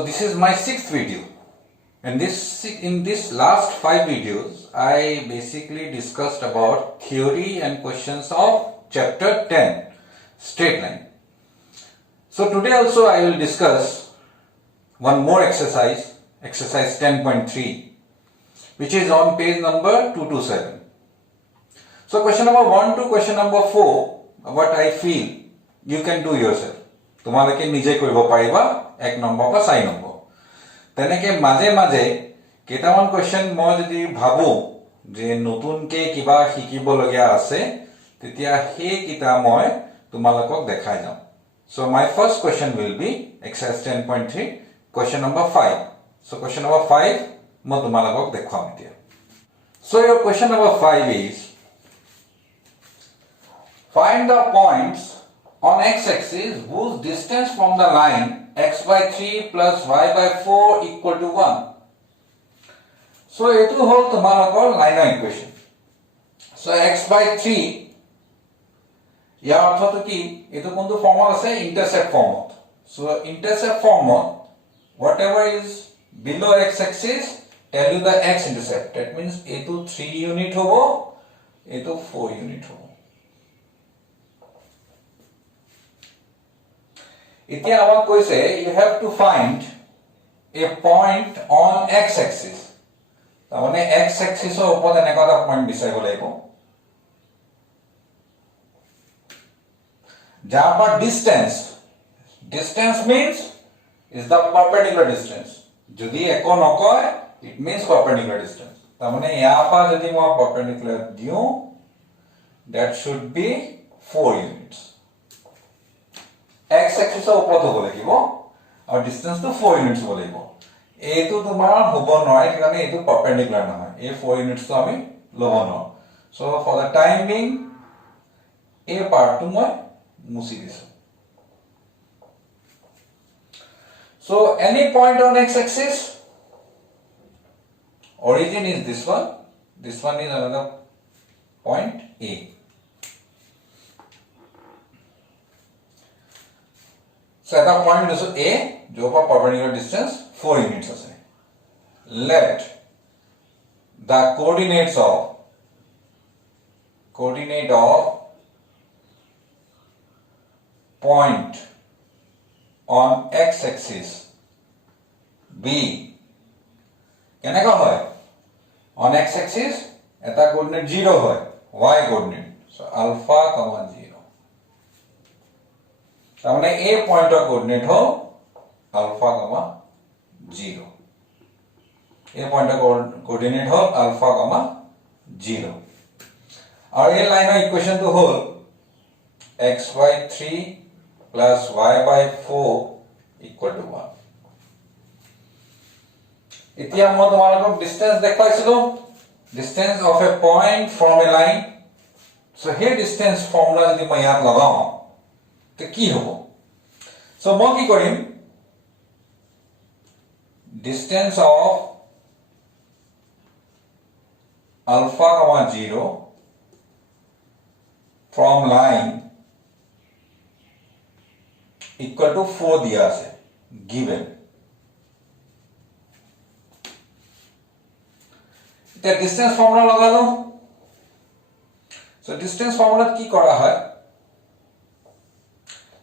So this is my 6th video, and in this last 5 videos I basically discussed about theory and questions of chapter 10, straight line. So today also I will discuss one more exercise 10.3, which is on page number 227. So question number 1 to question number 4, what I feel you can do yourself. তোমালোকে নিজে কৰিব পাৰিবা 1 number বা 4 number তেনেকে মাজে মাজে কেইটামান question মই যদি ভাবো যে নতুনকে কিবা শিকিব লগিয়া আছে তেতিয়া হে কিটা মই তোমালোকক দেখাই যাম. So my first question will be exercise 10.3, question number 5. So question number 5 মই তোমালোকক দেখাম এতিয়া. So your question number 5 is, find the points on x-axis whose distance from the line x by 3 plus y by 4 equal to 1. So etu hol tomalokor line equation. So x by 3 ইয়াৰ অৰ্থটো কি এটো কোনটো ফৰ্মত আছে ইন্টাৰসেপ্ট ফৰ্মত. So intercept formত whatever is below x axis tell you the x intercept. That means etu 3 unit hobo etu 4 unit hobo. এতিয়া আমাক কৈছে you have to find a point on x axis. তাৰমানে x axis ৰ ওপৰত এনেকুৱা এটা point বিচাৰিব লাগিব যাৰ পৰা distance means is the perpendicular distance. যদি একো নকয় it means perpendicular distance. তাৰমানে ইয়াৰ পৰা যদি মই perpendicular দিও that should be 4 units. x axis ৰ ওপৰত হ'ব লাগিব আৰু distance to 4 units হ'ব লাগিব. এইটো তোমাৰ হ'ব নহয় কাৰণ এইটো perpendicular নহয়. এই 4 units তো আমি ল'ব নোৱাৰো. So for the time being এই পাৰ্টটো মই মুছি দিছো. So any point on x axis, origin is this one is another point A. So at that point is A, जो पर perpendicular distance 4 units আছে. Let the coordinate of point on x axis be কেনেকা হয় on x axis এটা coordinate 0 হয় y coordinate. So alpha, 0. তাৰমানে এই পইণ্টৰ coordinate হ'ল আলফা, 0. এই পইণ্টৰ কোঅৰ্ডিনেট হ'ল আলফা, 0. আৰু এই লাইনৰ ইকুৱেশ্যনটো হ'ল x by 3 plus y by 4 equal to 1. এতিয়া মই তোমালোকক ডিসটেন্স দেখাইছিলো, distance of a point from a line. So সেই ডিসটেন্স ফৰ্মুলা যদি মই ইয়াত লগাও তো কি হ'ব? সো মই কি কৰিম, distance of alpha, 0 from line equal to 4 দিয়া আছে given. এটা ডিসটেন্স ফর্মুলা লাগালো. সো ডিসটেন্স ফর্মুলা কি করা হয়?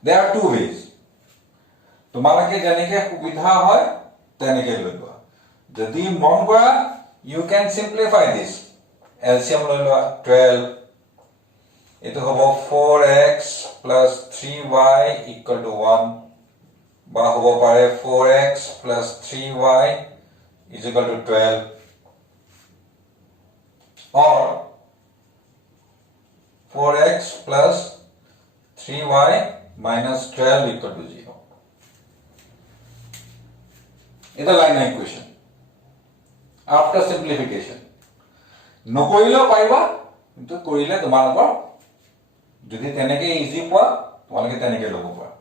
There are 2 ways. তোমালোকে যেনেকে সুবিধা হয় তেনেকে লইবা. যদি মন কৰা you can simplify this. LCM লৈ লোৱা 12. এটো হ'ব 4x plus 3y equal to 1. বা হ'ব পাৰে 4x plus 3y is equal to 12. Or 4x plus 3y minus 12 equal to 0. It's a line equation. After simplification. নকৰিলেও পাৰিবা, কিন্তু কৰিলে তোমালোকৰ যদি তেনেকে ইজি পোৱা তোমালোকে তেনেকে ল'ব পাৰা.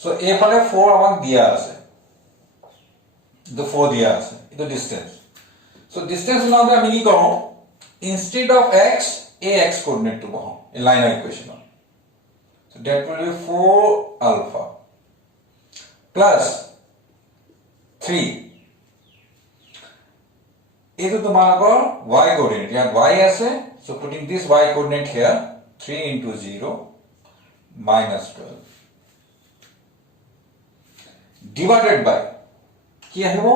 সো এইফালে 4 আমাক দিয়া আছে, the 4 দিয়া আছে, এটা ডিসটেন্স. সো ডিসটেন্স নামে আমি কি কৰোঁ, instead of x ax coordinate to বহাও এই লাইনৰ ইকুৱেশ্যনত. So that will be 4 alpha plus 3 এইটো তোমালোকৰ y coordinate ইয়াত y আছে so putting this y coordinate here 3 into 0 minus 12 divided by কি আহিব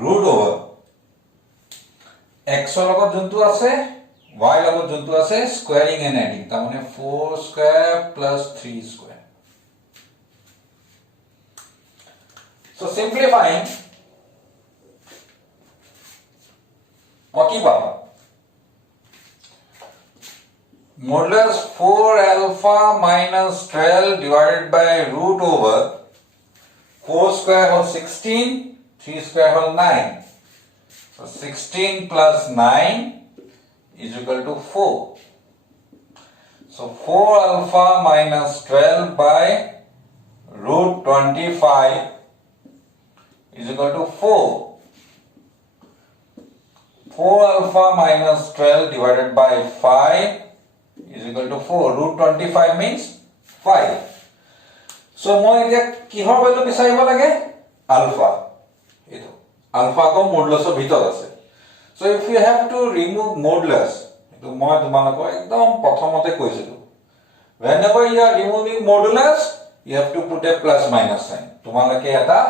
root over x লগত যোনটো আছে y লগত যোনটো আছে squaring and adding তাৰ মানে 4 square plus 3 square so simplifying what কি পাম modulus 4 alpha minus 12 divided by root over 4 square whole 16 3 square whole 9 so 16 plus 9 is equal to 4 so 4 alpha minus 12 by root 25 is equal to 4 4 alpha minus 12 divided by 5 is equal to 4 root 25 means 5 so মই এতিয়া কিহৰ value বিচাৰিব লাগে alpha এটো alpha কো মডুলাসৰ ভিতৰত আছে so if you have to remove modulus এটো মই তোমালোকক একদম প্ৰথমতে কৈছিলো whenever you are removing modulus you have to put a plus minus sign তোমালোকে এটা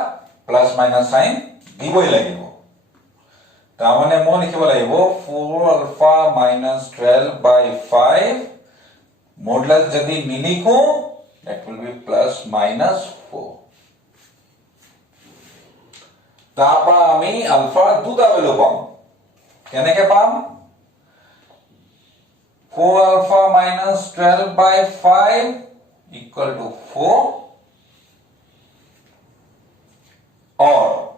plus minus sign দিবই লাগিব তাৰ মানে মই লিখিব লাগিব 4 alpha minus 12 by 5 modulus যদি নিলিখো that will be plus minus 4 তারপর আমি আলফা দুটা ভ্যালু পাম কেনেকে পাম 4 alpha minus 12 by 5 equal to 4 or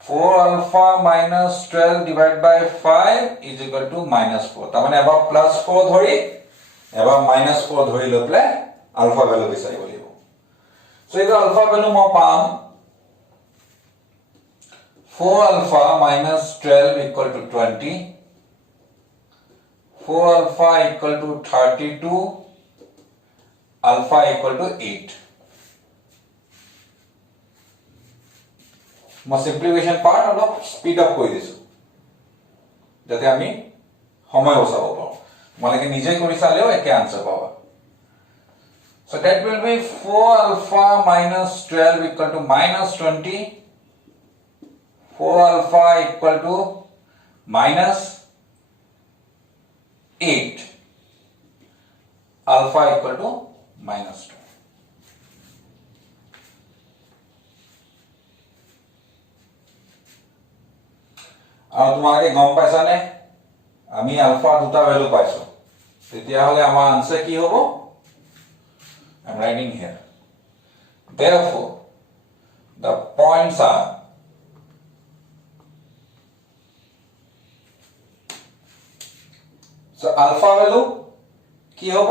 4 alpha minus 12 divided by 5 is equal to minus 4 তার মানে এবার plus 4 ধরি এবার minus 4 ধরি লপলে alpha value বিচাৰিব লাগিব so এটা alpha value মই পাম 4 alpha minus 12 equal to 20 4 alpha equal to 32 alpha equal to 8 মই simplification part অলপ speed up কৰি দিছো যাতে আমি সময় বচাব পাৰো মানে নিজে কৰি চালেও একে আনসাৰ পাবা so that will be 4 alpha minus 12 equal to minus 20 4 alpha equal to minus 8 alpha equal to minus 2 আৰু তোমালোকে গম পাইছানে আমি আলফা দুটা ভ্যালু পাইছো তেতিয়া হলে আমাৰ আনসাৰ কি হ'ব I'm writing here therefore the points are so alpha value কি হ'ব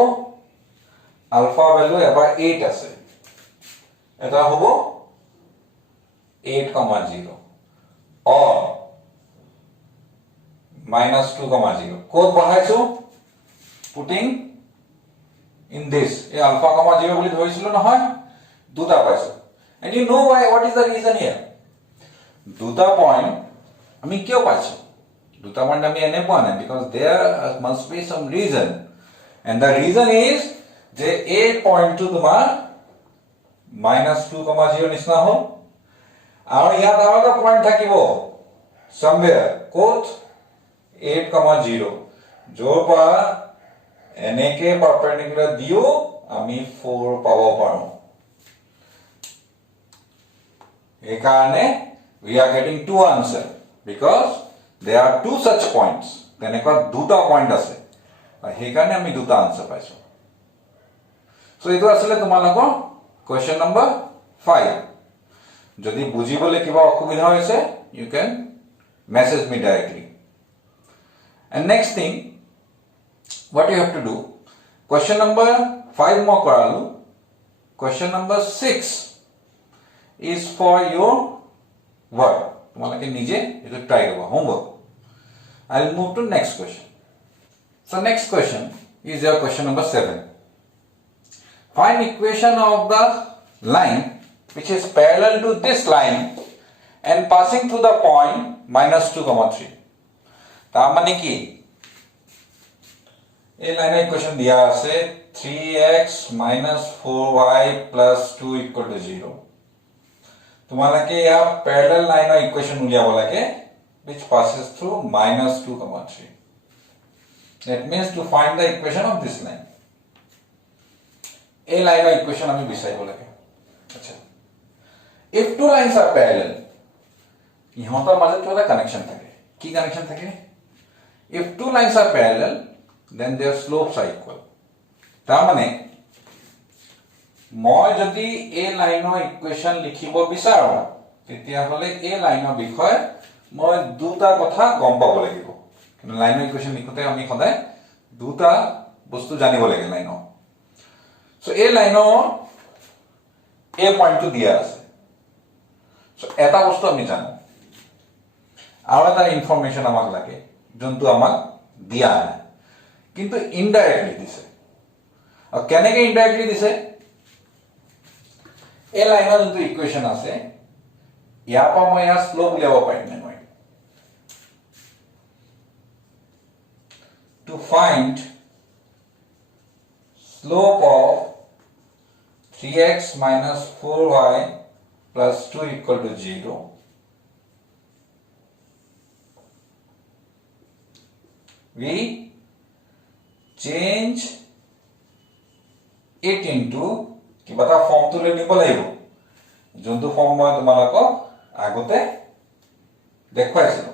alpha value এবাৰ 8 আছে এটা হ'ব 8,0 or minus 2,0 কোড বহাইছো putting in this a alpha comma 0 বুলি ধৰিছিল নহয় দুটা পাইছো and you know why what is the reason here দুটা পয়েন্ট আমি কিয় পাইছো দুটা পয়েন্ট আমি এনে পোৱা নাই because there must be some reason and the reason is যে a point to তোমাৰ minus 2,0 নিচিনা হ'ল আৰু ইয়াত আৰু এটা পয়েন্ট থাকিব somewhere ক'ত 8,0 য'ৰ পৰা এনেকে পাৰপেন্ডিকুলাৰ দিও আমি 4 পাব পাৰো এই কারণে we are getting two answer because there are two such points তেনেকুৱা দুটা পয়েন্ট আছে আৰু এই কাৰণে আমি দুটা আনসাৰ পাইছো সো এইটো আসলে তোমালোকৰ কোয়েশ্চন নম্বৰ 5 যদি বুজিবলে কিবা অসুবিধা হৈছে you can message me directly and next thing what you have to do question number 5 more কৰালো question number 6 is for your work তোমালোকে নিজে এটো ট্রাই কৰিবা homework I'll move to next question so next question is your question number 7 find equation of the line which is parallel to this line and passing through the point minus 2, 3. তার মানে কি এই লাইনে equation দিয়া আছে 3x minus 4y plus 2 equal to 0. তোমালোকে ইয়া parallel লাইনৰ ইকুয়েশন উলিয়াব লাগে which passes through minus 2, 3. That means to find the equation of this line. A line of equation আমি বিচাৰিব লাগে আচ্ছা if two lines are parallel ইহঁতৰ মাজত কিবা কানেকশন থাকে কি কানেকশন থাকে if two lines are parallel then their slopes are equal তাৰ মানে মই যদি a লাইনৰ ইকুয়েশন লিখিব বিচাৰো তেতিয়া হলে a লাইনৰ বিষয় মই দুটা কথা গম পাব লাগিব কিন্তু লাইনৰ ইকুয়েশন লিখোতে আমি সদায় দুটা বস্তু জানিব লাগে লাইনৰ so a লাইনৰ a পইণ্টটো দিয়া আছে so এটা বস্তু আমি জানো আৰু এটা ইনফৰমেশন আমাক লাগে যোনটো আমাক দিয়া নাই কিন্তু ইনডাইৰেক্টলি দিছে আৰু কেনেকৈ ইনডাইৰেক্টলি দিছে এই লাইনৰ যোনটো ইকুয়েশন আছে ইয়াৰ পৰা মই ইয়াৰ স্লোপ উলিয়াব পাৰিম নে মই to find slope of 3x minus 4y plus 2 equal to 0 we change it into কিবা এটা ফর্ম তুলে নিব লাগিব যোনটো ফর্ম মই তোমালোকক আগতে দেখুৱাইছিলো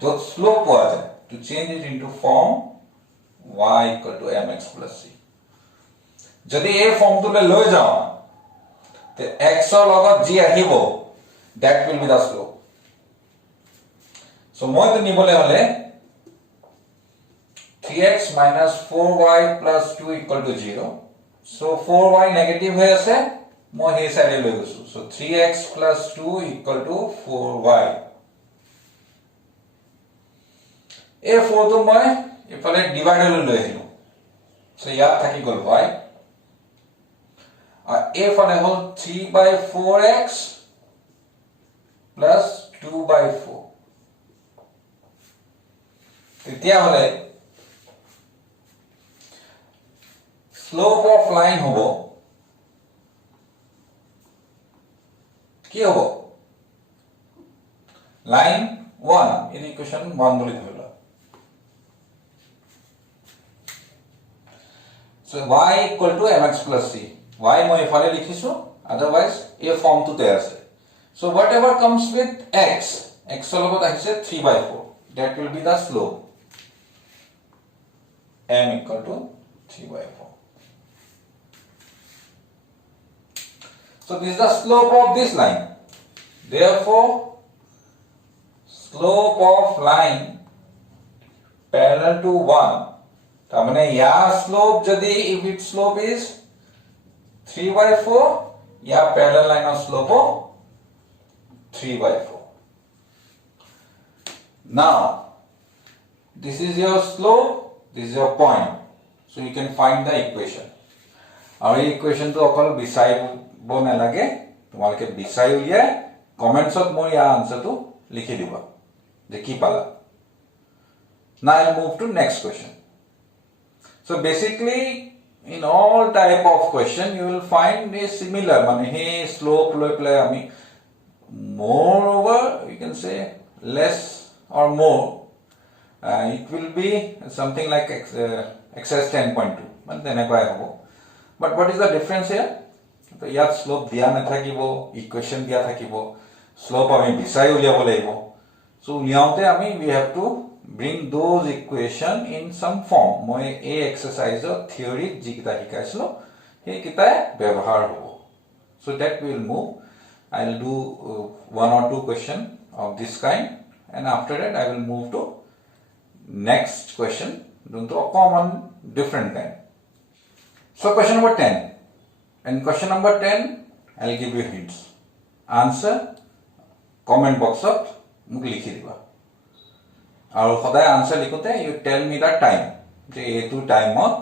য'ত স্লোপ পোৱা যায় to change it into form y equal to mx plus c যদি এই ফর্মটোলে লৈ যাও তে x ৰ লগত g আহিব that will be the slope so মই তো নিবলে হলে 3x minus 4y plus 2 equal to 0 so 4y negative হৈ আছে মই এই সাইডে লৈ গৈছো so 3x plus 2 equal to 4y এই 4 তো মই ইফালে ডিভাইডাৰ লৈ আহিলো so ইয়াত থাকি গল y আর a ফালে হল 3/4x plus 2/4 তেতিয়া হলে স্লোপ অফ লাইন হবো কি হবো লাইন 1 ইন ইকুয়েশন 1 বলি Dharla so y equal to mx plus c y মই এফালে লিখিছো otherwise a form to there আছে so whatever comes with x x ৰ লগত আহিছে 3/4 that will be the slope m equal to 3/4 so this is the slope of this line therefore slope of line parallel to 1 তার মানে ইয়ার slope যদি if its slope is 3/4 या parallel line of slope of 3/4 now this is your slope this is your point so you can find the equation और ये equation तो अकल বিচাৰিব নালাগে তোমালোকে বিচাৰি উলিয়াই কমেন্টছত মই ইয়াৰ আনসাৰটো লিখি দিবা যে কি পালা now I move to next question so basically in all type of question you will find a similar মানে হে slope লৈ play আমি moreover you can say less or more it will be something like exercise 10.2 মানে তেনেকৈ হ'ব but what is the difference here তো ইয়াত slope দিয়া নাথাকিব equation দিয়া থাকিব slope আমি বিচাৰি উলিয়াব লাগিব so উলিয়াওতে আমি we have to bring those equation in some form মই এই exercise theory যিকিটা শিকাইছিলো সেই কিটাই ব্যৱহাৰ হ'ব so that we will move I will do one or two question of this kind and after that I will move to next question যোনটো অকমান different kind so question number 10 and question number 10 I will give you hints answer comment box ত মোক লিখি দিবা আৰু সদায় answer লিখোতে you tell me the time যে এটো টাইমত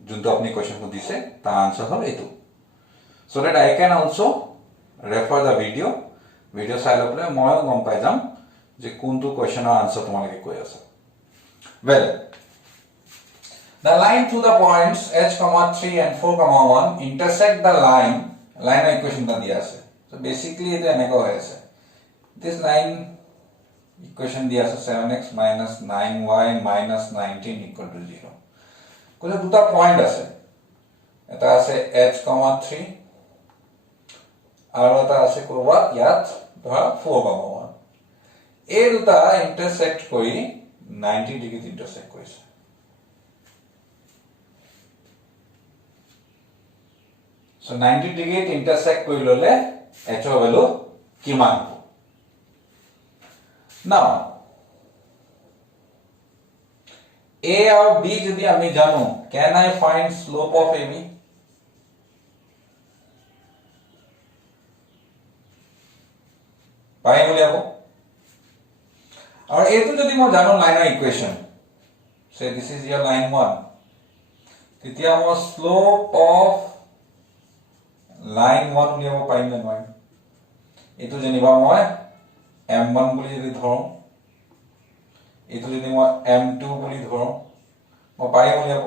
যোনটো আপুনি কোৱেশ্চন সুধিছে তাৰ আনসাৰ হল এটো so that I can also refer the video video চাই লৈ পেলাই ময়ো গম পাই যাম যে কোনটো কোৱেশ্চনৰ আনসাৰ তোমালোকে কৈ আছা well the line through the points h, 3 and 4, 1 intersect the line equation ta dia ase so basically eta eneka hoy ase this line equation dia ase 7x minus 9y minus 19 equal to 0 kole duta point ase eta ase h, 3 aru eta ase korba yat dhara 4, 1 ei duta intersect kori 90 degree intersect korise so 90 degree intersect kori lole h er value kiman hobo now a or b jodi ami jano can I find slope of ab pai bole abo और ए तो যদি মই জানো লাইনৰ ইকুৱেচন say this is your line 1 তেতিয়া মই slope of line 1 উলিয়াব পাৰিম নে নোৱাৰিম এটো জানিবা মই m1 বুলি যদি ধৰো এটো যদি মই m2 বুলি ধৰো মই পাৰিম উলিয়াব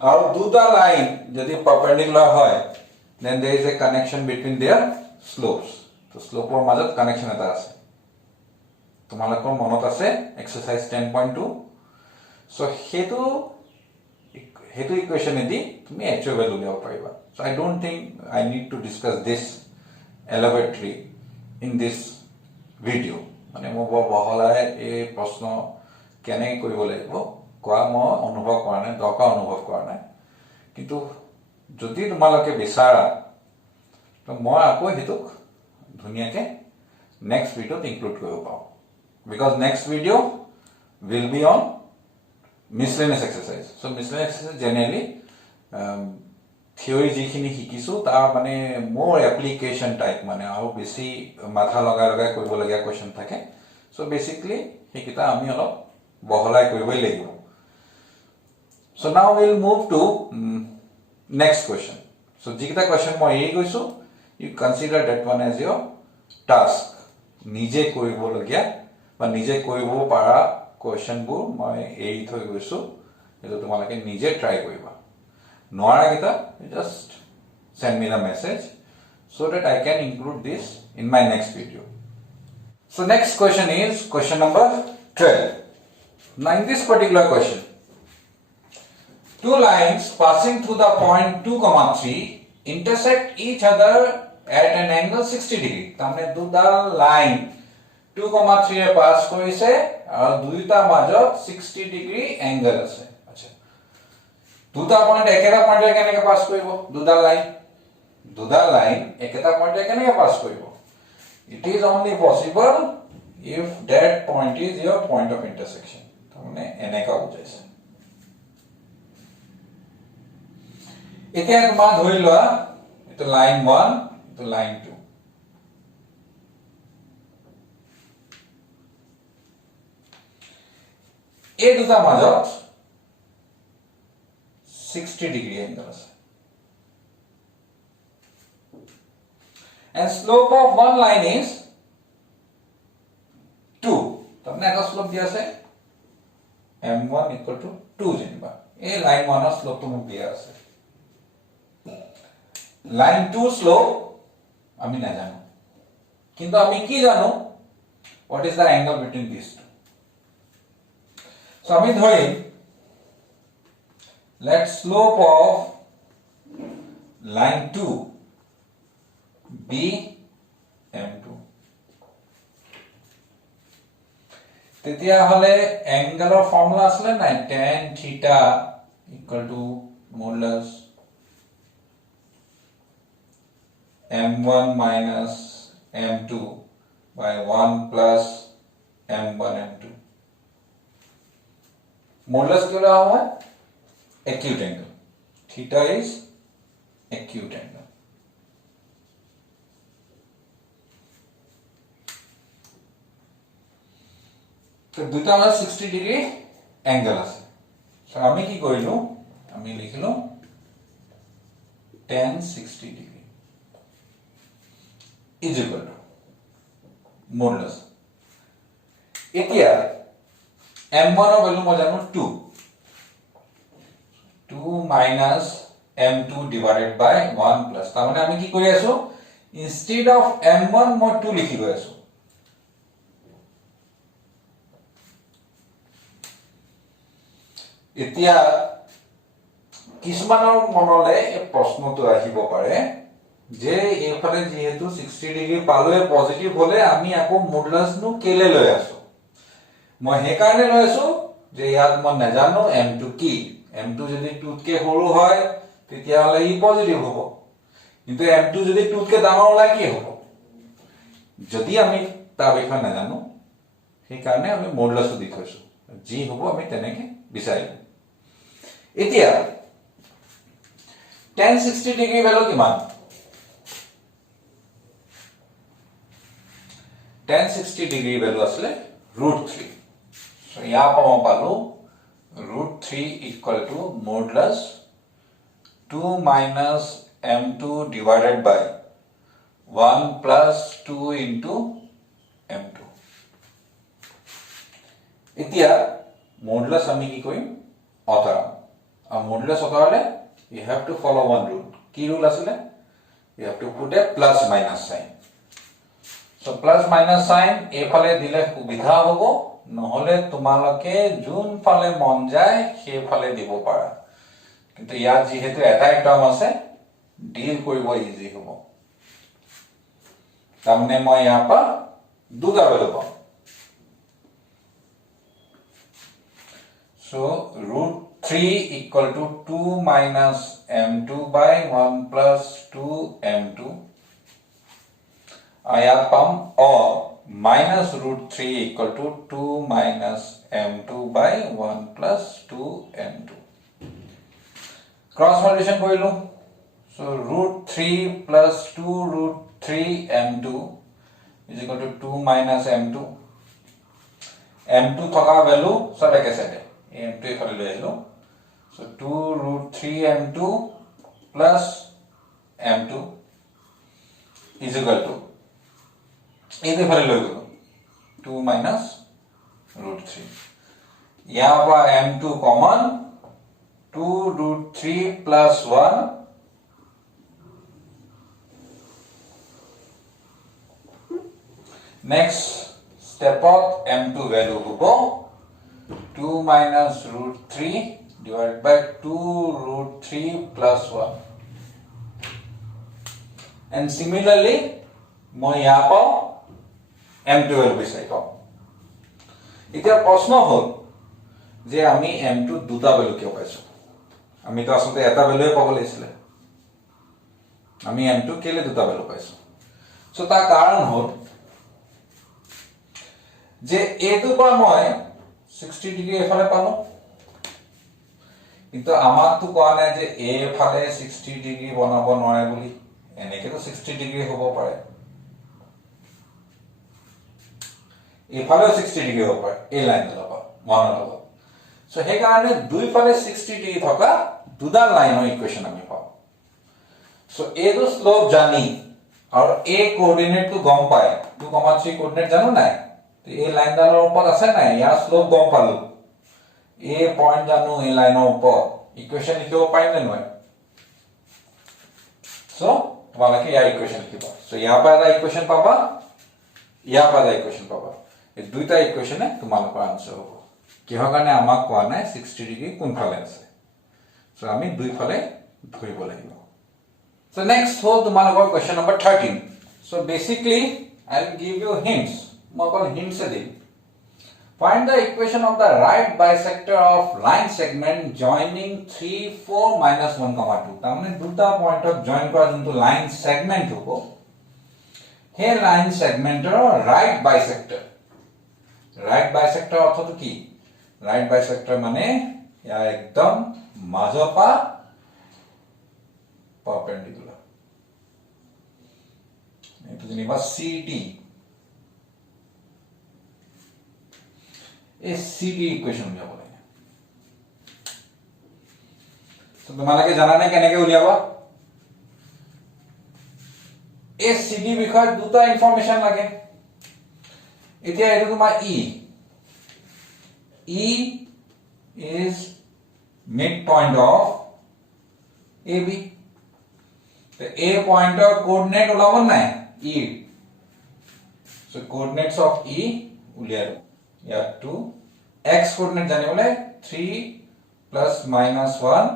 আৰু দুটা লাইন যদি পাৰপেন্ডিকুলাৰ হয় then there is a connection between their slopes তো স্লোপৰ মাজত কানেকশন এটা আছে তোমালোকৰ মনত আছে এক্সাৰসাইজ 10.2 সো হেতু ইকুৱেচন এদি তুমি h ভ্যালু উলিয়াব পাৰিবা so I don't think I need to discuss this elaborately in this video মানে মই বহলাই এই প্ৰশ্ন কেনে কৰিব লাগিব কোৱা মই অনুভৱ কৰা নাই দকা অনুভৱ কৰা নাই কিন্তু যদি তোমালোকে বিচাৰা তো মই আকৌ হেতুক ধুনিয়াকে next video include কৰিব পাও because next video will be on miscellaneous exercise so miscellaneous exercise generally theory jikhini hikisu ta mane more application type mane aru beshi matha lagai koribo lagia question thake so basically hekita ami olop boholai koriboi lagibo so now we'll move to next question so jikita question moi ei goisu you consider that one as your task nije koribo lagia বা নিজে কৰিব পাৰা question বোৰ মই এই থৈ গৈছো এটো তোমালকে নিজে ট্ৰাই কৰিবা নোৰা কিটা just send me the message so that I can include this in my next video so next question is question number 12 now in this particular question two lines passing through the point 2, 3 intersect each other at an angle 60 degree tamne duta line 2, 3 A pass কৰিছে আৰু দুইটা মাজত 60 degree angle আছে আচ্ছা দুটা point একেটা পয়েন্টে কেনেকৈ পাস কৰিব দুটা লাইন একেটা পয়েন্টে কেনেকৈ পাস কৰিব it is only possible if that point is your point of intersection তাৰমানে এনেকা বুজাইছে এতিয়া তোমাৰ ধৰি লোৱা এটা লাইন 1 এটা লাইন 2 এই দুটা মাজত 60 ডিগ্ৰী এংগল আছে and slope of one line is 2 তাৰমানে এটা স্লোপ দিয়া আছে m1 2 যেনিবা এই লাইন 1 ৰ স্লোপটো মোক দিয়া আছে লাইন 2 স্লোপ আমি নাজানো কিন্তু আমি কি জানো what is the angle between these two so আমি ধৰিম let slope of line 2 be m2 তেতিয়া হলে অ্যাঙ্গেলৰ ফৰ্মুলা আছিল না tan theta equal to modulus m1 minus m2 by 1 plus m1 m2 modulus क्या हुआ acute angle theta is acute angle तो দুটা মানে 60 ডিগ্ৰী অ্যাঙ্গেল আছে সো আমি কি কৰিলো আমি লিখিলো tan 60 degree is equal to modulus. এতিয়া m1 ৰ ভ্যালু মই জানো 2 minus m2 divided by 1 plus তাৰ মানে আমি কি কৰি আছো instead of m1 মই 2 লিখি গৈ আছো এতিয়া কিছুমানৰ মনলে এই প্ৰশ্নটো আহিব পাৰে যে এইফালে যেহেতু 60 ডিগ্ৰী পালে পজিটিভ হলে আমি আকৌ মডুলাস নু কেলে লৈ আছো মই হে কাৰণে লৈ আছো যে ইয়াত মই নাজানো m2 কি m2 যদি 2 কে সৰু হয় তেতিয়া হলে ই পজিটিভ হ'ব কিন্তু m2 যদি 2 কে ডাঙৰ হলে কি হ'ব যদি আমি তাৰ বিষয়ে নাজানো সেই কাৰণে আমি মডুলাসটো দি থৈছো যি হ'ব আমি তেনেকে বিচাৰিম এতিয়া tan 60 ডিগ্ৰী ভ্যালু কিমান tan 60 ডিগ্ৰী ভ্যালু আসলে √3 so ইয়াৰ পৰা মই পালো √3 equal to modulus 2 minus m2 divided by 1 plus 2 into m2 এতিয়া modulus আমি কি কৰিম অতৰাম আৰু modulus অতৰালে you have to follow one rule কি rule আসলে you have to put a plus minus sign so plus minus sign এফালে দিলে সুবিধা হ'ব নহলে তোমালকে যোন ফালে মন যায় সেই ফালে দিব পাৰা কিন্তু ইয়াত যেহেতু এটাই টাৰ্ম আছে ডিল কৰিব ইজি হ'ব তাৰমানে মই ইয়াৰ পৰা দুটা ভ্যালু পাম so √3 equal to 2 minus m2 by 1 plus 2 m2 आयात पाम और minus √3 equal to 2 minus m2 by 1 plus 2 m2 cross multiplication करिलो so √3 plus 2 √3 m2 is equal to 2 minus m2 m2 থকা ভ্যালু সব একে সাইডে m2 এফালে লৈ আহিলো so 2 √3 m2 plus m2 is equal to এইটো এফালে লৈ গলো 2 minus √3 ইয়াৰ পৰা m2 common 2 √3 plus 1 next step of m2 value হ'ব 2 minus √3 divided by 2 √3 plus 1 and similarly মই ইয়াৰ পৰা m2 value বিচাৰি পাম এতিয়া প্ৰশ্ন হ'ল যে আমি m2 দুটা ভ্যালু কিয় পাইছো আমি তো আসলে এটা ভ্যালুয়ে পাব লাগিছিল আমি m2 কেলে দুটা ভ্যালু পাইছো সো তাৰ কাৰণ হ'ল যে এটো পৰা মই 60 ডিগ্ৰী এফালে পালো কিন্তু আমাক তো কোৱা নাই যে এফালে 60 ডিগ্ৰী বনাব নোৱাৰে বুলি এনেকে তো 60 ডিগ্ৰী হ'ব পাৰে এফালে 60 ডিগ্ৰী হ'ব পাৰে এই লাইনৰ লগত মনৰ লগত সো হে কাৰণে দুই ফালে 60 ডিগ্ৰী থকা দুটা লাইনৰ ইকুৱেচন আমি পাওঁ সো এটো স্লোপ জানি আৰু এ কোঅৰ্ডিনেট তো গম পায় 2,3 কোঅৰ্ডিনেট জানো নাই তো এই লাইনডালৰ ওপৰত আছে নাই ইয়াৰ স্লোপ গম পালো এ পয়েন্ট জানো এই লাইনৰ ওপৰত ইকুৱেচন লিখিব পাৰিম নে নহয় সো তোমালোকে ইয়াৰ ইকুৱেচন লিখিবা সো ইয়াৰ পৰা এটা ইকুৱেচন পাবা ইয়াৰ পৰা এটা ইকুৱেচন পাবা এই দুইটা ইকুৱেচনে তোমালোকৰ আনসাৰ হ'ব কিহৰ কাৰণে আমাক কোৱা নাই 60 ডিগ্ৰী কোনফালে আছে সো আমি দুই ফালে ধৰিব লাগিব সো নেক্সট হ'ল তোমালোকৰ question number 13 so basically I will give you hints মই অকল hints দিম find the equation of the right bisector of line segment joining 3 4 minus 1 2 তাৰমানে দুটা পইণ্টত জয়েন কৰা যোনটো লাইন সেগমেন্ট হ'ব হে লাইন সেগমেন্টৰ ৰাইট বাইসেক্টৰ অৰ্থটো কি রাইট বাইসেক্টর মানে ইয়া একদম মাজপা পারপেন্ডিকুলার এটো যেনিবা সিডি এই সিডি ইকুয়েশন যাব লাগে তো তোমালোকে জানা নাই কেনেকে উলিয়াবা এই CD বিষয়ত দুটা ইনফৰমেশন লাগে এতিয়া এটো তোমাৰ E is midpoint of AB तो A pointer coordinate ওলাব নাই E so coordinates of E উলিয়ালো ইয়াত 2 x coordinate জানিবলে 3 plus minus 1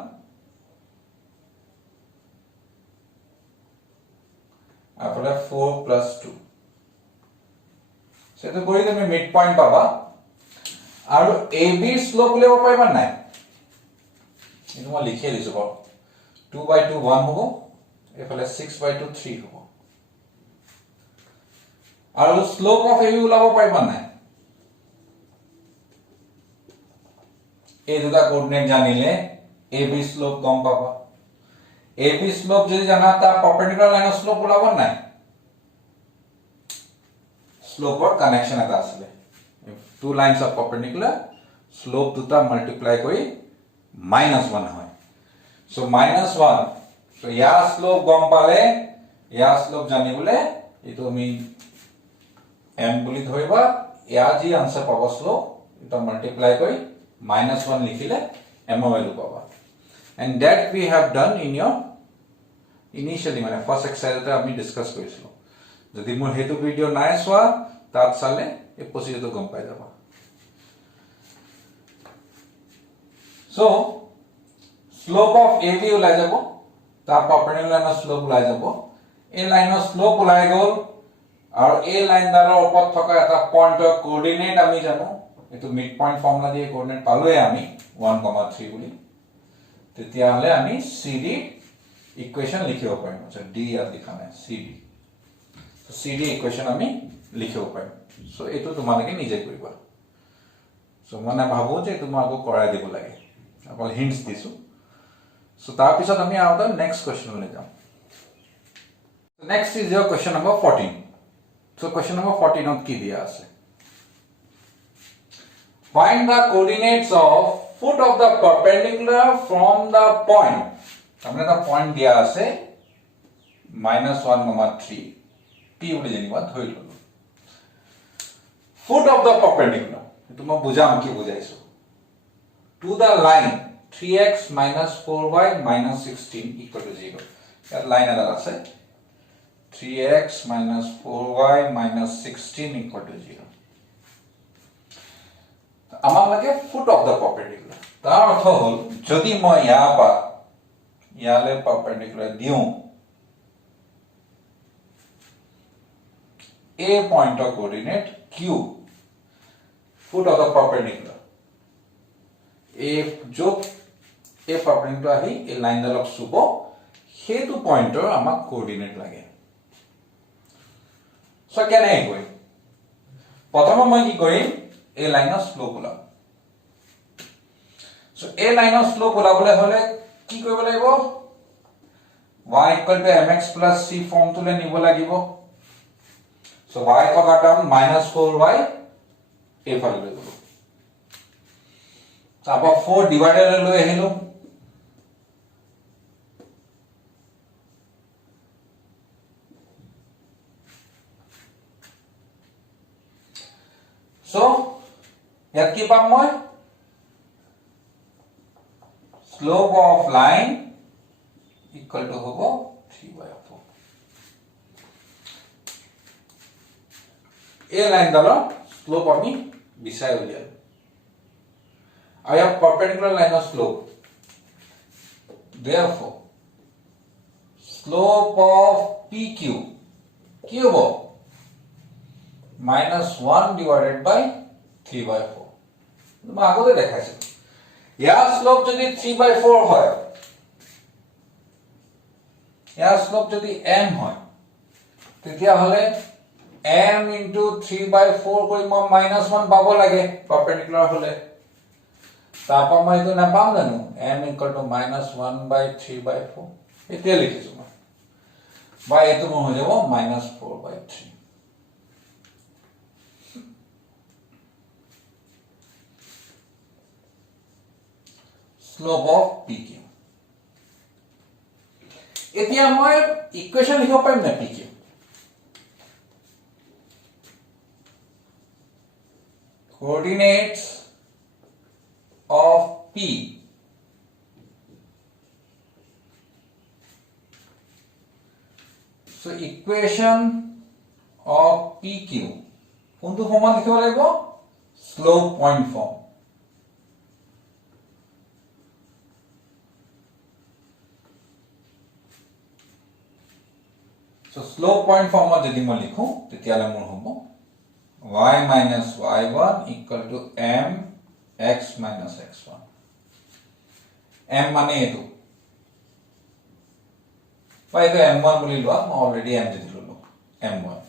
आपले 4 plus 2 সেটো কৰি তুমি মিড পইণ্ট পাবা আৰু AB স্লোপ উলিয়াব পাৰিবা নাই এটো মই লিখি দিছো বাৰু 2/2 1 হ'ব এফালে 6/2 3 হ'ব আৰু স্লোপ অফ AB উলাব পাৰিবা নাই এই দুটা কোঅৰ্ডিনেট জানিলে AB স্লোপ গম পাবা AB স্লোপ যদি জানা তাৰ পাৰপেন্ডিকুলাৰ লাইনৰ স্লোপ উলাব নাই স্লোপৰ কানেকশন এটা আছে two lines are perpendicular slope দুটা multiply কৰি -1 হয় so -1 so ইয়াৰ স্লোপ গম পালে ইয়াৰ স্লোপ জানিবলে এটো আমি m বুলি ধৰিবা ইয়াৰ যি আনসাৰ পাব স্লোপ এটা মাল্টিপ্লাই কৰি -1 লিখিলে m ৰ ভ্যালু পাবা and that we have done in your initially মানে ফার্স্ট এক্সারসাইজতে আমি ডিসকাস কৰিছিলো যদি মোৰ হেতু ভিডিও নাই সোৱা তাত চালে এই প্ৰসিডিউৰটো গম পাই যাবা so slope of AB ওলাই যাব তাৰ পাৰপেন্ডিকুলাৰ লাইনৰ স্লোপ ওলাই যাব এই লাইনৰ স্লোপ ওলাই গল আৰু এই লাইনডালৰ ওপৰত থকা এটা পইণ্টৰ কোঅৰ্ডিনেট আমি জানো এটো মিড পইণ্ট ফৰ্মুলা দিয়ে কোঅৰ্ডিনেট পালোৱে আমি 1,3 বুলি তেতিয়া হলে আমি CD ইকুৱেচন লিখিব পাৰিম আচ্ছা D ইয়াত লিখা নাই CD ইকুৱেচন আমি লিখিব পাৰিম সো এটো তোমালোকে নিজে কৰিবা সো মানে ভাবো যে তোমাকো কৰাই দিব লাগে অকল হিন্টস দিছো সো তাৰ পিছত আমি আউট নেক্সট কোৱেচনলৈ যাম next is your question number 14 so question number 14 ত কি দিয়া আছে find the coordinates of foot of the perpendicular from the point हमने ता पॉइंट दिया আছে -1,3 p বুলি জানিবা ধৰি ললো foot of the perpendicular এটো মই বুজাম কি বুজাইছো to the line 3x - 4y - 16 equal to 0 ইয়াত লাইন এটা আছে 3x - 4y - 16 equal to 0 আমাৰ লাগে foot of the perpendicular তাৰ অৰ্থ হল যদি মই ইয়ালে perpendicular দিও a point of coordinate q foot of the perpendicular a যত a perpendicular আহি এই লাইনডালক চুব হেতু পইণ্টৰ আমাক কোঅৰ্ডিনেট লাগে সো কেনে কৰিম প্ৰথমে মই কি কৰিম এই লাইনৰ স্লোপ ওলাম সো এই লাইনৰ স্লোপ ওলাবলৈ হলে কি কৰিব লাগিব y = mx + c ফৰ্মটোলে নিব লাগিব সো y থকা টাৰ্ম -4y এফালে লৈ গলো তাপা 4 ডিভাইডেড লৈ আহিলো সো ইয়াত কি পাম মই slope of line equal to hobo 3/4 a line dalo slope ami bisai ulial aya perpendicular line of slope therefore slope of PQ কি hobo -1 divided by 3/4 মই আগতে দেখাইছো ইয়াৰ স্লোপ যদি 3/4 হয় ইয়াৰ স্লোপ যদি m হয় তেতিয়া হলে m * 3/4 কৰি মই -1 পাব লাগে পারপেন্ডিকুলার হলে তাপা মই তো না পাম জানো m = -1/3/4 এতিয়া লিখিছো মই বা এটো মই হৈ যাব -4/3 slope of PQ এতিয়া মই ইকুৱেচন লিখিব পাৰিম না PQ coordinates of P so equation of PQ কোনটো ফৰ্মত লিখিব লাগিব slope point form so slope point form যদি মই লিখো তেতিয়ালে মোৰ হ'ব y minus y1 equal to m x minus x1 m মানে এটো বা এটো m1 বুলি লোৱা মই অলৰেডি m দি দিলো m1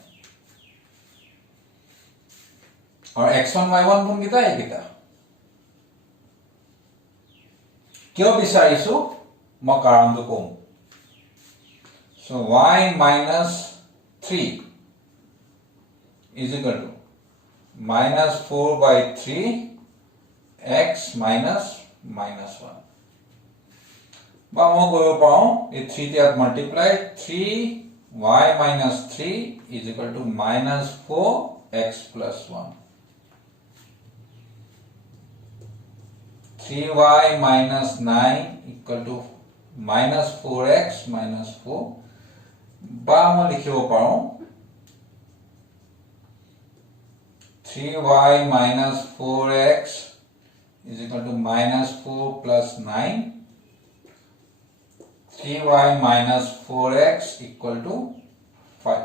और x1 y1 কোনকিটা এইকিটা কিয় বিচাৰিছো মই কাৰণটো কম so y minus 3 is equal to minus 4 by 3 x minus 1 বা মই কৰিব পাওঁ এই 3 তে multiply 3 y minus 3 is equal to minus 4 x plus 1 3y minus 9 equal to minus 4x minus 4 বা মই লিখিব পাৰো 3y minus 4x is equal to minus 4 plus 9 3y minus 4x equal to 5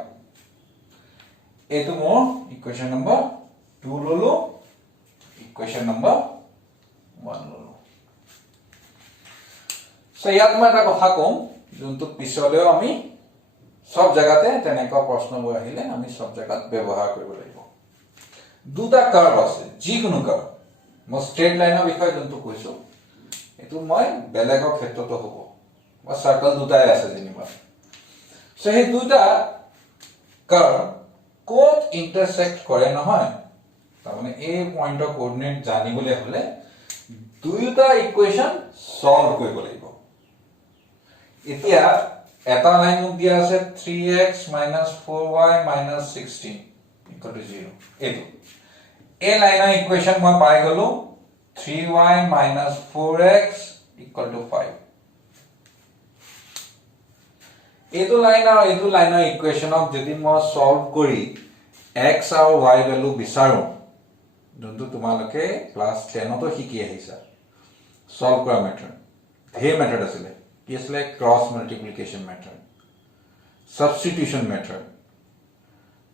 এইটো মোৰ ইকুৱেশ্যন নম্বৰ 2 ললো equation number 1 ললো so ইয়াত মই এটা কথা কম যোনটো পিছলেও আমি সব জায়গাতে তেনেকুৱা প্ৰশ্নবোৰ আহিলে আমি সব জায়গাত ব্যৱহাৰ কৰিব লাগিব দুটা কাৰ্ভ আছে যিকোনো কাৰ্ভ মই ষ্ট্ৰেট লাইনৰ বিষয়ে যোনটো কৈছো এটো মই বেলেগৰ ক্ষেত্ৰতো হ'ব বা সাৰ্কেল দুটাই আছে যেনিবা সো এই দুটা কাৰ্ভ কোড ইন্টাৰসেক্ট কৰে নহয় তাৰমানে এই পইণ্টৰ কোঅৰ্ডিনেট জানিবলৈ হলে দুটা ইকুৱেশ্যন সলভ কৰিব লাগিব এতিয়া এটা লাইন মোক দিয়া আছে 3x 4y 16 equal to 0 এটো এই লাইনৰ ইকুৱেশ্যন মই পাই গলো 3y 4x equal to 5 এটো লাইনৰ ইকুৱেশ্যনক যদি মই সলভ কৰি x আৰু y ভ্যালু বিচাৰো যোনটো তোমালোকে ক্লাস 10 তো শিকি আহিছা সলভ কৰা মেথড ধেৰ মেথড আছিল কি আছিল cross multiplication method substitution method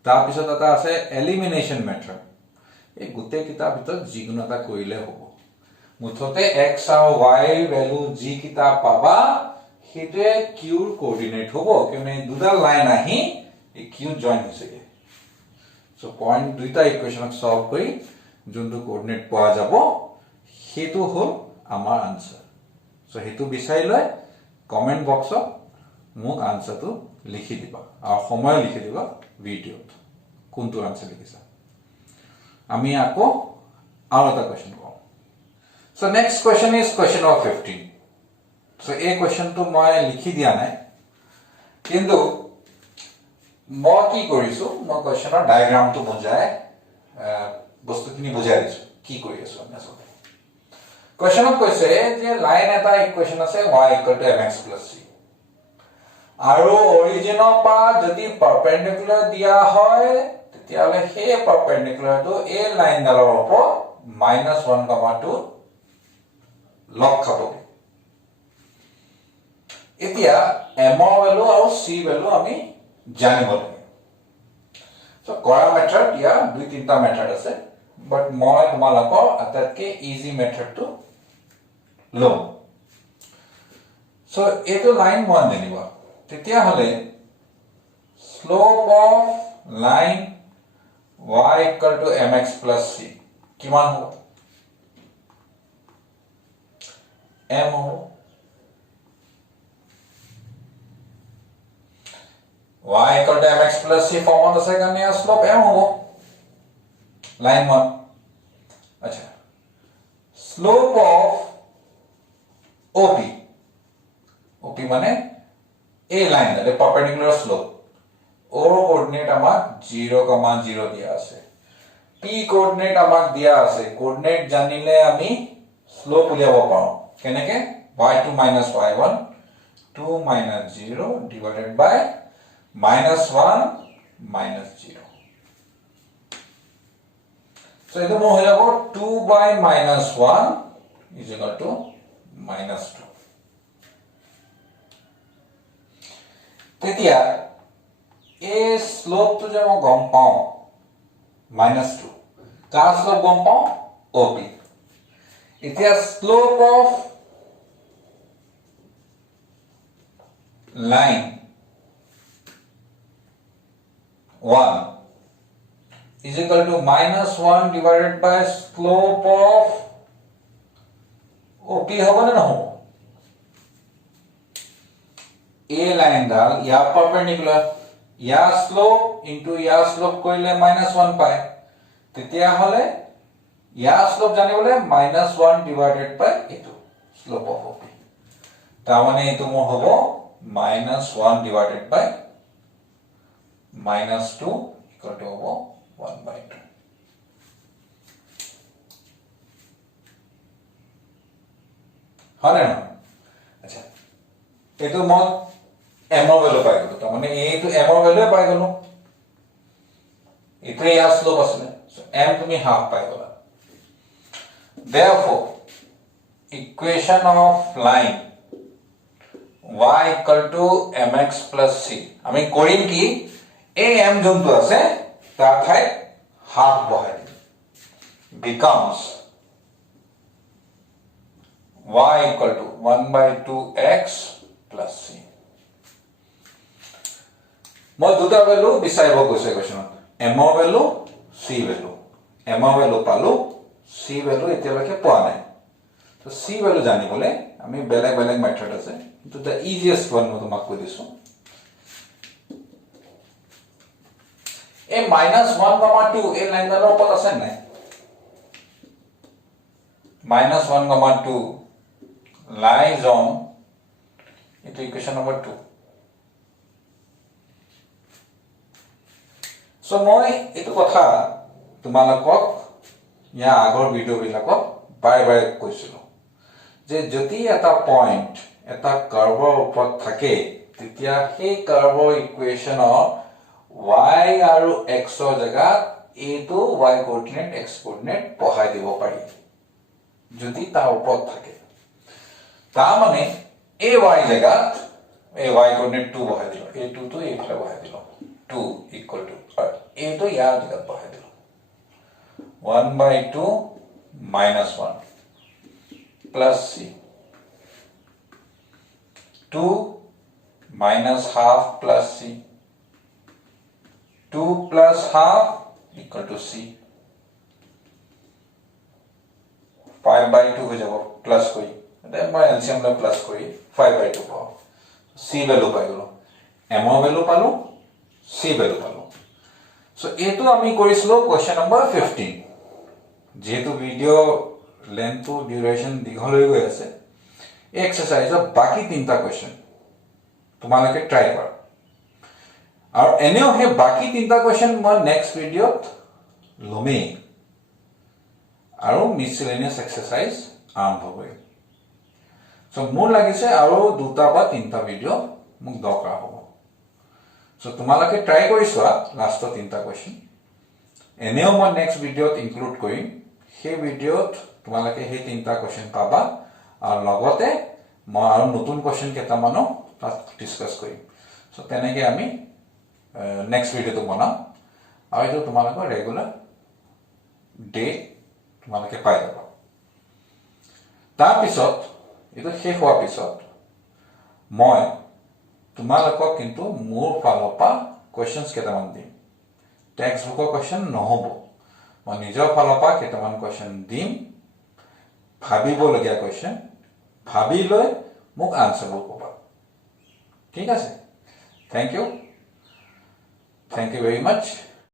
তাৰ পিছত এটা আছে এলিমিনেশন মেথড এই গোটেই কিতাপ ভিতৰত যিকোনো এটা কৰিলে হ'ব মুঠতে x আৰু y ভ্যালু যি কিতা পাবা হেতে কিউৰ কোঅৰ্ডিনেট হ'ব কিয়নো দুটা লাইন আহি এই কিউ জয়েন হৈছে সো পয়েন্ট দুইটা ইকুৱেশ্যনক সলভ কৰি যোনটো কোঅৰ্ডিনেট পোৱা যাব হেতু হ'ল আমাৰ আনসাৰ সো হেতু বিচাৰি লৈ কমেন্ট বক্সত মোক আনসাৰটো লিখি দিবা আৰু সময় লিখি দিবা ভিডিওত কোনটো আনসাৰ লিখিছা আমি আকৌ আৰু এটা question com so next question is question of 15 so এই কোৱেশ্চনটো মই লিখি দিয়া নাই কিন্তু মই কি কৰিছো মই কোৱেশ্চনৰ ডায়াগ্ৰামটো বুজাই বস্তুখিনি বুজাই দিছো কি কৰি আছো আমি আসলে কোৱেশ্চনত কৈছে যে লাইন এটা ইকুৱেশ্যন আছে y mx c আৰু অৰিজিনৰ পৰা যদি পাৰপেন্ডিকুলাৰ দিয়া হয় তেতিয়ালে সেই পাৰপেন্ডিকুলাৰটো এই লাইনডালৰ ওপৰত -1, 2 লগ খাব এতিয়া m ৰ ভ্যালু আৰু c ভ্যালু আমি জানিব লাগে সো কৰা মেথড ইয়া দুই তিনটা মেথড আছে বাট মই তোমালোকৰ আটাইতকৈ ইজি মেথডটো লম সো এটো লাইন 1 জানিবা তেতিয়া হলে slope of line y mx c কিমান হ'ব m হ'ব y mx c ফৰ্মত আছে কাৰণে স্লোপ m হ'ব লাইন 1 আচ্ছা স্লোপ অফ OP মানে এই লাইন দালে পারপেন্ডিকুলার স্লোপ ওর কোঅর্ডিনেট আমার 0, 0 দিয়া আছে p কোঅৰ্ডিনেট আমাক দিয়া আছে কোঅৰ্ডিনেট জানিলে আমি স্লোপ উলিয়াব পাৰো কেনেকে y2 - y1 2 - 0 divided by -1 - 0 so eto mo hoy jabo 2 by -1 is equal to -2 তেতিয়া এই স্লোপটো যে মই গম পাওঁ -2 কাৰ স্লোপ গম পাওঁ OP এতিয়া slope of line 1 is equal to -1 divided by slope of OP হ'ব নে নহ'ব A লাইন ডাল ইয়াৰ পাৰপেন্ডিকুলাৰ ইয়াৰ স্লোপ ইনটু ইয়াৰ স্লোপ কৰিলে -1 পায় তেতিয়া হলে ইয়াৰ স্লোপ জানিবলে -1 ডিভাইডেড বাই এটো স্লোপ অফ OP তাৰ মানে এটো মোৰ হ'ব -1 ডিভাইডেড বাই -2 ইকুৱেল টু হ'ব 1/2 হয়নে নহয় আচ্ছা এটো মই m ৰ ভ্যালু পাই গলো তাৰ মানে এইটো m ৰ ভ্যালু পাই গলো ইটো ইয়াৰ স্লোপ আছে সো m তুমি হাফ পাই গলা therefore equation of line y equal to mx plus c আমি কৰিম কি এই m যোনটো আছে তাৰ ঠাইত হাফ বহাই দিম becomes y equal to 1/2x plus c মই দুটা ভ্যালু বিচাৰিব গৈছে কোৱেশ্যনত m ৰ ভ্যালু c ভ্যালু m ৰ ভ্যালু পালো c ভ্যালু এতিয়ালৈকে পোৱা নাই তো c ভ্যালু জানিবলে আমি বেলেগ বেলেগ মেথড আছে কিন্তু দা ইজিয়েষ্ট ওয়ান মই তোমাক কৈ দিছো এই -1, 2 এই লাইনডালৰ ওপৰত আছে নাই -1, 2 lies on itu equation number 2 so মই এটো কথা তোমালোকক ইয়া আগৰ ভিডিও বিলাকত বাৰে বাৰে কৈছিলো যে যদি এটা পইণ্ট এটা কাৰ্ভৰ ওপৰত থাকে তেতিয়া সেই কাৰ্ভৰ ইকুৱেচনৰ y আৰু x ৰ জাগাত এটো y কোঅৰ্ডিনেট x কোঅৰ্ডিনেট বহাই দিব পাৰি যদি তাৰ ওপৰত থাকে তাৰ মানে এই y জাগাত এই y কোঅৰ্ডিনেট 2 বহাই দিলো এই 2 তো এইফালে বহাই দিলো 2 ইকুৱেল টু এইটো ইয়াৰ জাগাত বহাই দিলো 1/2 -1 plus c 2 minus half plus c 2 plus half equal to c 5/2 হৈ যাব প্লাস কৰি এটা মই এলসিয়াম লা প্লাস কৰি 5/2 পাও c ভ্যালু পাই গলো m ৰ ভ্যালু পালো c ভ্যালু পালো সো এটো আমি কৰিছিলো কোৱেশ্চন নম্বৰ 15 যেহেতু ভিডিও লেন্থ ডিউৰেশন দীঘল হৈ গৈ আছে এক্সাৰসাইজৰ বাকি তিনটা কোৱেশ্চন তোমালোকে ট্ৰাই কৰা আৰু এনেও হে বাকি তিনটা কোৱেশ্চন মই নেক্সট ভিডিওত লমেই আৰু মিসেলেনিয়াস এক্সাৰসাইজ আৰম্ভ কৰিম সো মোৰ লাগিছে আৰু দুটা বা তিনটা ভিডিও মোক দৰকাৰ হ'ব সো তোমালোকে ট্ৰাই কৰিছোৱা লাষ্টৰ তিনটা কোৱেশ্চন এনেও মই নেক্সট ভিডিওত ইনক্লুড কৰিম সেই ভিডিওত তোমালোকে সেই তিনটা কোৱেশ্চন পাবা আৰু লগতে মই আৰু নতুন কোৱেশ্চন কেইটামানো তাত ডিসকাস কৰিম সো তেনেকে আমি নেক্সট ভিডিওটো বনাম আৰু এটো তোমালোকৰ ৰেগুলাৰ ডে তোমালোকে পাই যাবা তাৰ পিছত এটো শেষ হোৱাৰ পিছত মই তোমালোকক কিন্তু মোৰ ফালৰ পৰা কোৱেশ্চনছ কেইটামান দিম টেক্সট বুকৰ কোৱেশ্চন নহব মই নিজৰ ফালৰ পৰা কেইটামান কোৱেশ্চন দিম ভাবিবলগীয়া কোৱেশ্চন ভাবি লৈ মোক আনসাৰবোৰ ক'বা ঠিক আছে থ্যাংক ইউ ভেৰি মাচ